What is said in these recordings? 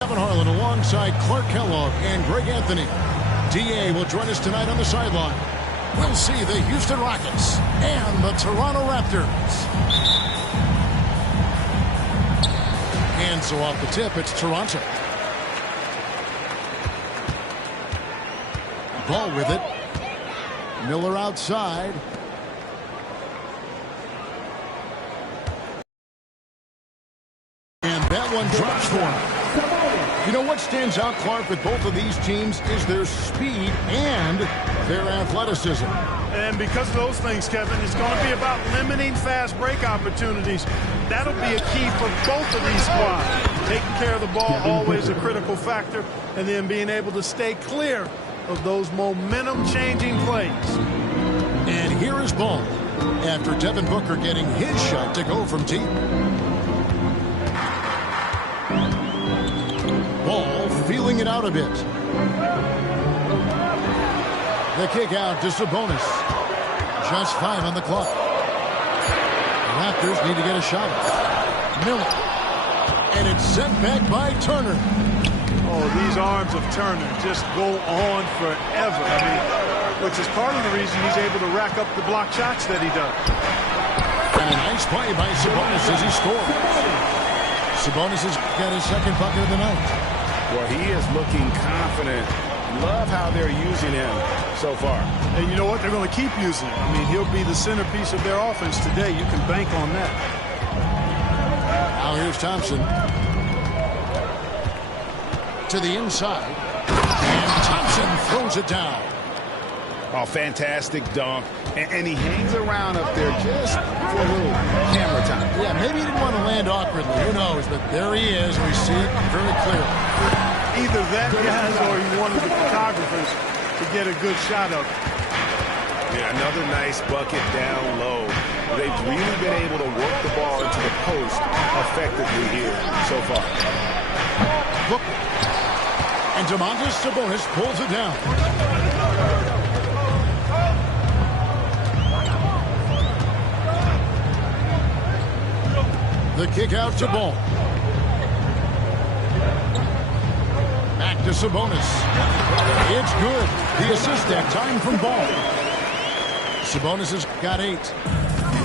Kevin Harlan alongside Clark Kellogg and Greg Anthony. DA will join us tonight on the sideline. We'll see the Houston Rockets and the Toronto Raptors. And so off the tip, it's Toronto. Ball with it. Miller outside. And that one drops for him. You know what stands out, Clark, with both of these teams is their speed and their athleticism. And because of those things, Kevin, it's going to be about limiting fast break opportunities. That'll be a key for both of these squads. Taking care of the ball, always a critical factor, and then being able to stay clear of those momentum-changing plays. And here is Ball after Devin Booker getting his shot to go from deep. Ball feeling it out a bit. The kick out to Sabonis. Just 5 on the clock. The Raptors need to get a shot. Miller. And it's sent back by Turner. Oh, these arms of Turner just go on forever. I mean, which is part of the reason he's able to rack up the block shots that he does. And a nice play by Sabonis as he scores. Sabonis has got his second bucket of the night. Well, he is looking confident. Love how they're using him so far. And you know what? They're going to keep using him. I mean, he'll be the centerpiece of their offense today. You can bank on that. Now here's Thompson. To the inside. And Thompson throws it down. Oh, fantastic dunk. And he hangs around up there just for a little camera time. Yeah, maybe he didn't want to land awkwardly. Who knows? But there he is. We see it very clearly. Either that guys or he wanted the photographers to get a good shot of it. Yeah, another nice bucket down low. They've really been able to work the ball into the post effectively here so far. Booker. And Domantas Sabonis pulls it down. The kick out to Ball. Back to Sabonis. It's good. The assist that time from Ball. Sabonis has got 8.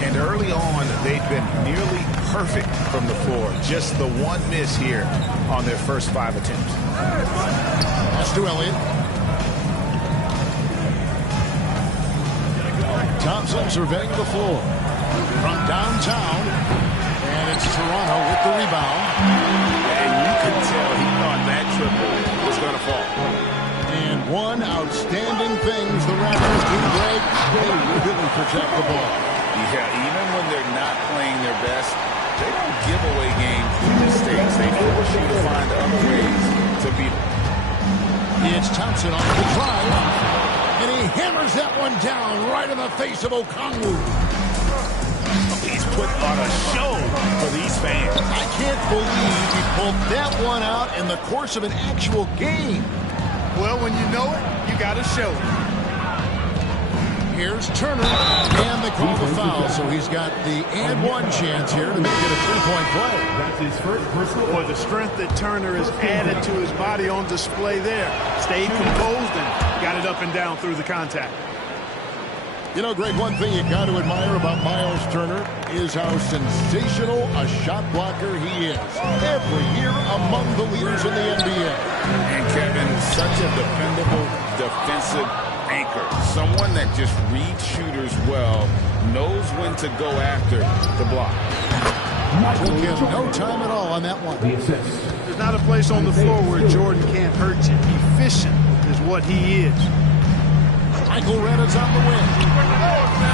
And early on, they've been nearly perfect from the floor. Just the one miss here on their first 5 attempts. That's to Elliott. Thompson surveying the floor. From downtown. And it's Toronto with the rebound. And you can tell he thought that triple was going to fall. And one outstanding thing the Raptors do, Greg, they really protect the ball. Yeah, even when they're not playing their best, they don't give away games through mistakes. They force you to find other ways to beat them. It's Thompson on the drive. And he hammers that one down right in the face of Okongwu. He's put on a show for these fans. I can't believe he pulled that one out in the course of an actual game. Well, when you know it, you got to show it. Here's Turner, and they call the foul, so he's got the and one chance here to make it a three-point play. That's his first personal. Boy, the strength that Turner has added to his body on display there. Stayed composed and got it up and down through the contact. You know, Greg, one thing you got to admire about Myles Turner is how sensational a shot blocker he is. Every year among the leaders in the NBA. And Kevin, such a dependable defensive anchor. Someone that just reads shooters well, knows when to go after the block. Took him no time at all on that one. There's not a place on the floor where Jordan can't hurt you. Efficient is what he is. Michael Retta's on the wing.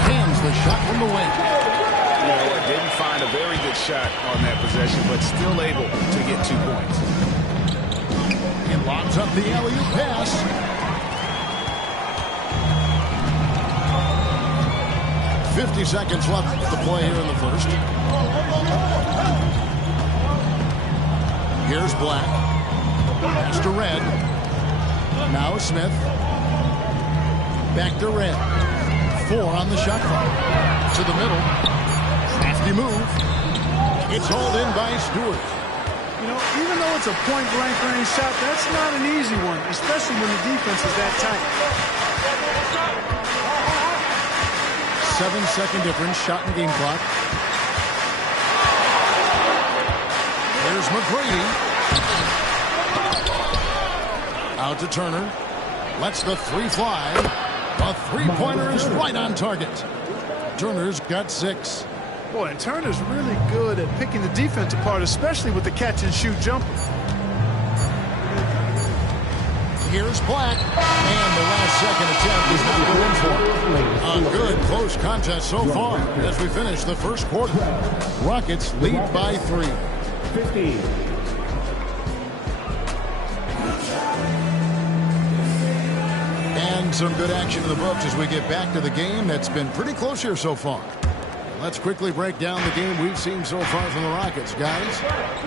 Hands the shot from the wing. Well, didn't find a very good shot on that possession, but still able to get 2 points. He lobs up the alley-oop pass. .50 seconds left to play here in the first. Here's Black. Pass to Red. Now Smith. Back to Red. 4 on the shot clock. To the middle. Crafty move. It's hauled in by Stewart. You know, even though it's a point-blank range shot, that's not an easy one, especially when the defense is that tight. 7-second difference, shot and game clock. There's McGrady. Out to Turner. Lets the three fly. A three-pointer is right on target. Turner's got 6. Boy, and Turner's really good at picking the defense apart, especially with the catch-and-shoot jumper. Here's Black. And the last second attempt is not going for. A good close contest so far as we finish the first quarter. Rockets lead by 3. 15. And some good action in the books as we get back to the game that's been pretty close here so far. Let's quickly break down the game we've seen so far from the Rockets, guys.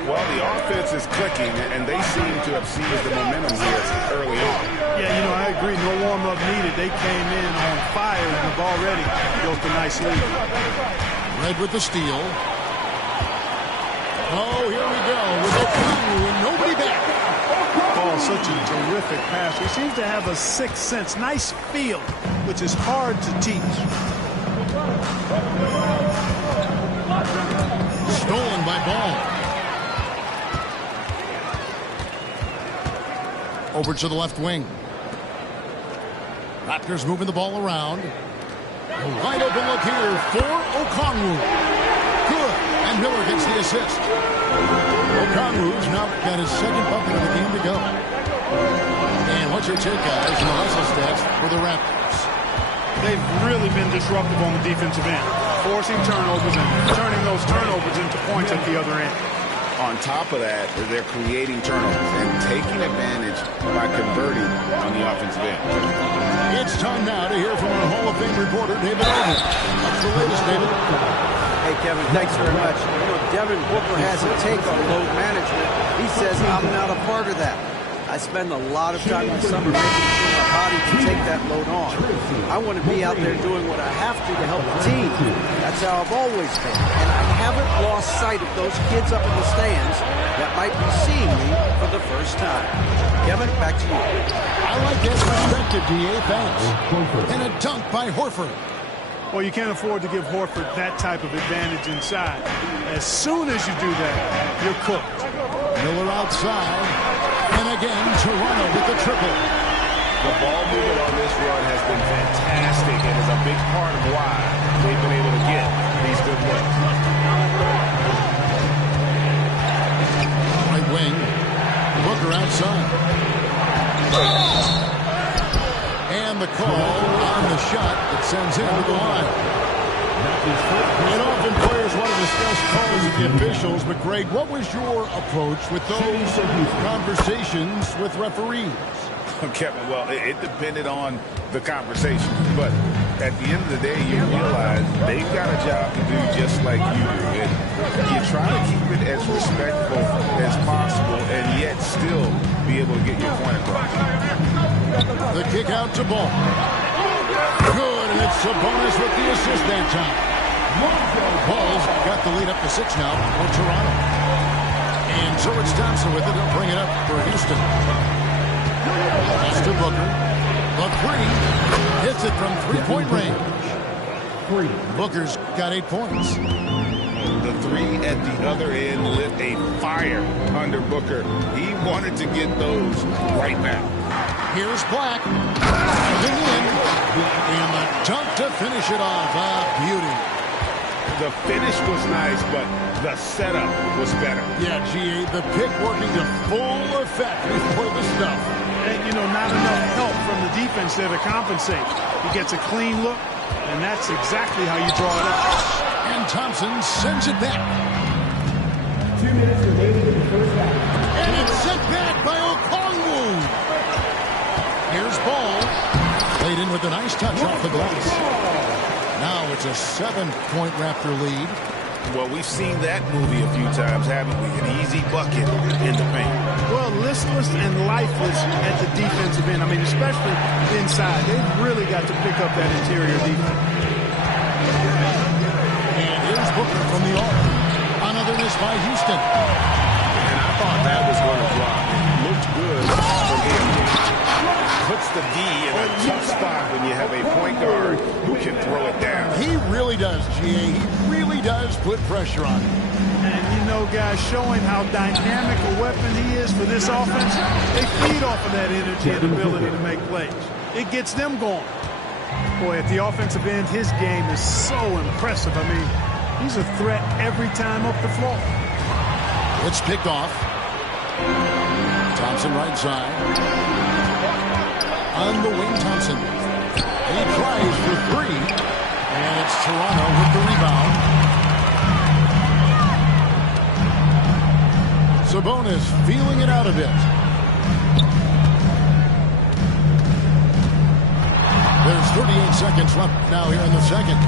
Well, the offense is clicking, and they seem to have seized the momentum here early on. Yeah, you know, I agree. No warm-up needed. They came in on fire and have already built a nice lead. Red with the steal. Oh, here we go with Okongwu and nobody back. Oh, such a terrific pass. He seems to have a sixth sense. Nice feel, which is hard to teach. Stolen by Ball. Over to the left wing. Raptors moving the ball around. A wide open look here for Okongwu. Good. And Miller gets the assist. Okongwu's now got his second bucket of the game to go. And what's your take, guys, on the hustle stats for the Raptors? They've really been disruptive on the defensive end, forcing turnovers and turning those turnovers into points at the other end. On top of that, they're creating turnovers and taking advantage by converting on the offensive end. It's time now to hear from our Hall of Fame reporter, David Aldridge. What's the latest, David? Hey, Kevin, thanks very much. You know, Devin Booker has a take on load management. He says, I'm not a part of that. I spend a lot of time in the summer making sure my body can take that load on. I want to be out there doing what I have to help the team. That's how I've always been. And I haven't lost sight of those kids up in the stands that might be seeing me for the first time. Kevin, back to you. I like that perspective, D.A. Thanks. And a dunk by Horford. Well, you can't afford to give Horford that type of advantage inside. As soon as you do that, you're cooked. Miller outside. And again, Toronto with the triple. The ball movement on this run has been fantastic and is a big part of why they've been able to get these good looks. Right wing. Booker outside. And the call on the shot that sends him to the line. And often players want to discuss calls of the officials, but Greg, what was your approach with those conversations with referees? Kevin, well, it depended on the conversation, but at the end of the day, you realize they've got a job to do just like you do. And you try to keep it as respectful as possible and yet still be able to get your point across. The kick out to Ball. Good, and it's Sabonis with the assist that time. Ball's got the lead up to 6 now for Toronto. And so it's Thompson with it. He'll bring it up for Houston. Pass to Booker. The three. Hits it from three-point range. Booker's got 8 points. The three at the other end lit a fire under Booker. He wanted to get those right now. Here's Black. Driving in. And the dunk to finish it off. Beauty. The finish was nice, but the setup was better. Yeah, GA, the pick working to full effect before the stuff. And, you know, not enough help from the defense there to compensate. He gets a clean look, and that's exactly how you draw it up. And Thompson sends it back. 2 minutes remaining in the first half. And it's sent back by Okongwu. Here's Ball. Played in with a nice touch off the glass. Now it's a 7-point Raptor lead. Well, we've seen that movie a few times, haven't we? An easy bucket in the paint. Well, listless and lifeless at the defensive end. I mean, especially inside. They've really got to pick up that interior defense. And here's Booker from the arc. Another miss by Houston. And I thought that was going to drop. It looked good from him. Puts the D in a tough spot when you have a point guard who can throw it down. He really does, GA. He really does put pressure on him. And, you know, guys, showing how dynamic a weapon he is for this offense, they feed off of that energy and ability to make plays. It gets them going. Boy, at the offensive end, his game is so impressive. I mean, he's a threat every time up the floor. It's picked off. Thompson right side. On the wing, Thompson. He tries for 3. And it's Toronto with the rebound. Sabonis feeling it out a bit. There's 38 seconds left now here in the second.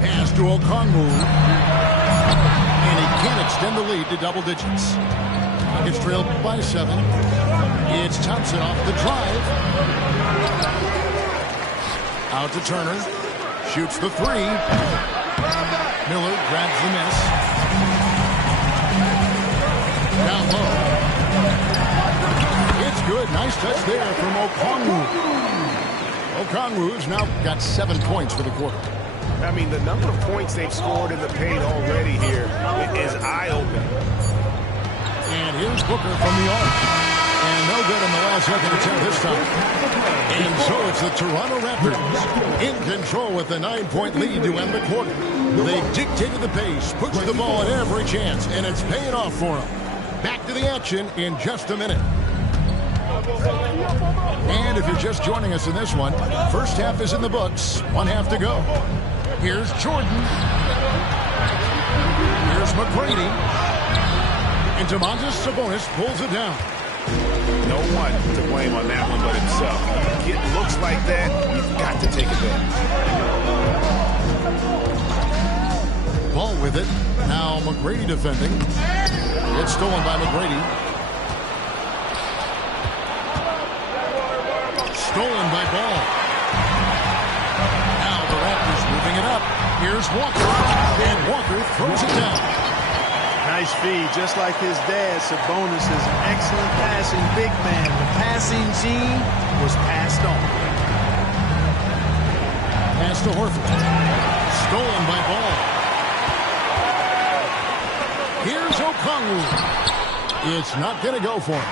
Pass to Okongwu. And he can't extend the lead to double digits. It's trailed by 7. It's Thompson off the drive. Out to Turner. Shoots the 3. Miller grabs the miss. Down low. It's good. Nice touch there from Okongwu. Okongwu's now got 7 points for the quarter. I mean, the number of points they've scored in the paint already here is eye-opening. And here's Booker from the arc. And no good in the last second attempt this time. And so it's the Toronto Raptors in control with a 9-point lead to end the quarter. They've dictated the pace, pushed the ball at every chance, and it's paying off for them. Back to the action in just a minute. And if you're just joining us in this one, first half is in the books. 1 half to go. Here's Jordan. Here's McGrady. And Domantas Sabonis pulls it down. No one to blame on that one but himself. You get looks like that, you've got to take advantage. Ball with it. Now McGrady defending. It's stolen by McGrady. Stolen by Ball. Now the Raptors moving it up. Here's Walker. And Walker throws it down. Nice feed, just like his dad. Sabonis is an excellent passing big man. The passing gene was passed on. Pass to Horford. Stolen by Ball. Here's Okongwu. It's not going to go for him.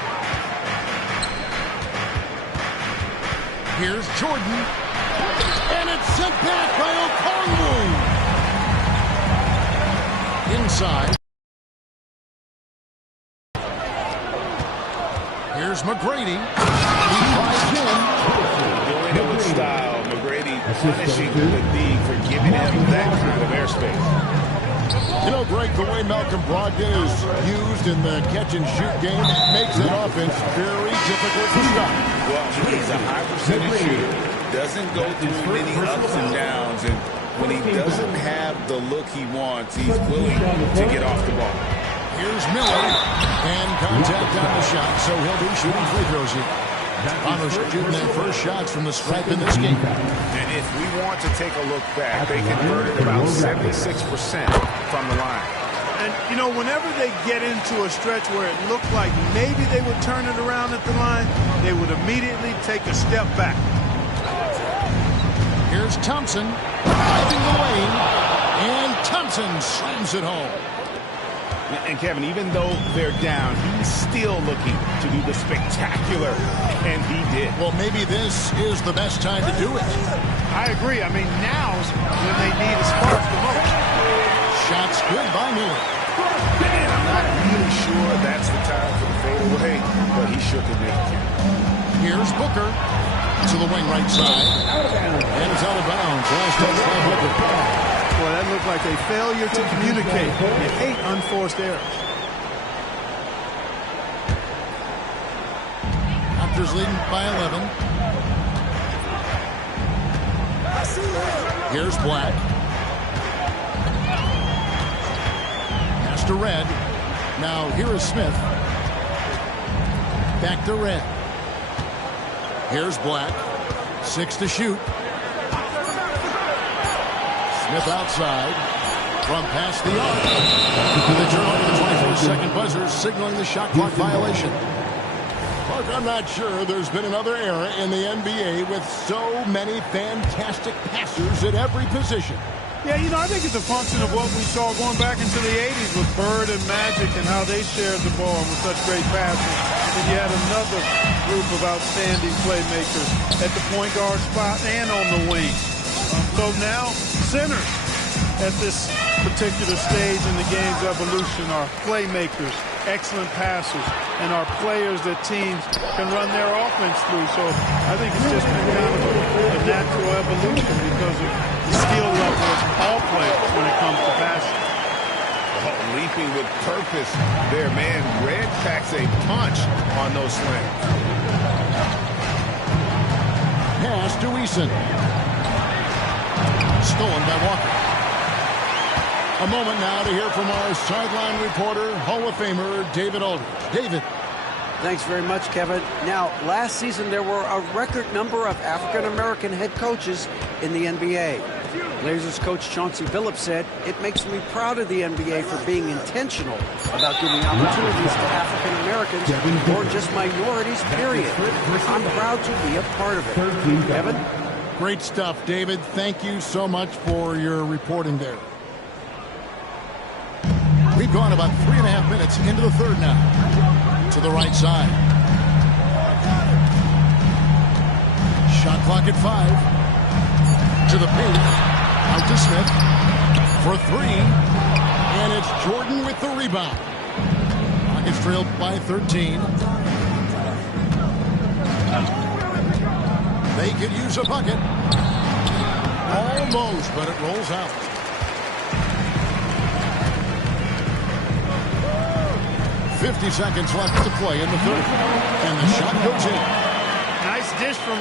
Here's Jordan. And it's sent back by Okongwu. Inside. Here's McGrady. He tries in. Doing it with style. McGrady punishing the D for giving him that kind of airspace. You know, Greg, the way Malcolm Brogdon is used in the catch-and-shoot game makes that offense very difficult to stop. Well, he's a high percentage shooter. Doesn't go through many ups and downs. And when he doesn't have the look he wants, he's willing to get off the ball. Here's Miller. And contact on the shot, so he'll be shooting free throws here. Connors shooting their first shots from the stripe in this game. And if we want to take a look back, they converted about 76% from the line. And, you know, whenever they get into a stretch where it looked like maybe they would turn it around at the line, they would immediately take a step back. Here's Thompson driving the lane, and Thompson slams it home. And Kevin, even though they're down, he's still looking to do the spectacular, and he did. Well, maybe this is the best time to do it. I agree. I mean, now's when they need a spark the most. Shots good by Miller. And I'm not really sure that's the time for the fadeaway, but he sure could make it. Here's Booker to the wing right side. And it's out of bounds. Last touch by Booker. Boy, that looked like a failure to communicate. You hate unforced errors. Raptors leading by 11. Here's Black. Pass to Red. Now here is Smith. Back to Red. Here's Black. 6 to shoot. Smith outside from past the arc. The turnover, the 24-second buzzer signaling the shot clock violation. Look, I'm not sure there's been another era in the NBA with so many fantastic passers at every position. Yeah, you know, I think it's a function of what we saw going back into the 80s with Bird and Magic and how they shared the ball with such great passing. And you had another group of outstanding playmakers at the point guard spot and on the wing. So now, centers at this particular stage in the game's evolution are playmakers, excellent passers, and are players that teams can run their offense through. So I think it's just been kind of a natural evolution because of the skill level of all players when it comes to passing. Oh, leaping with purpose there, man. Red packs a punch on those slams. Pass to Eason. Stolen by Walker. A moment now to hear from our sideline reporter, Hall of Famer David Aldridge. David. Thanks very much, Kevin. Now, last season there were a record number of African-American head coaches in the NBA. Blazers coach Chauncey Billups said, "It makes me proud of the NBA for being intentional about giving opportunities to African-Americans or just minorities, period. I'm proud to be a part of it." Kevin? Great stuff, David. Thank you so much for your reporting there. We've gone about 3.5 minutes into the third now. To the right side. Shot clock at 5. To the paint. Out to Smith. For 3. And it's Jordan with the rebound. Rockets trailed by 13. They could use a bucket. Almost, but it rolls out. .50 seconds left to play in the third. And the shot goes in. Nice dish from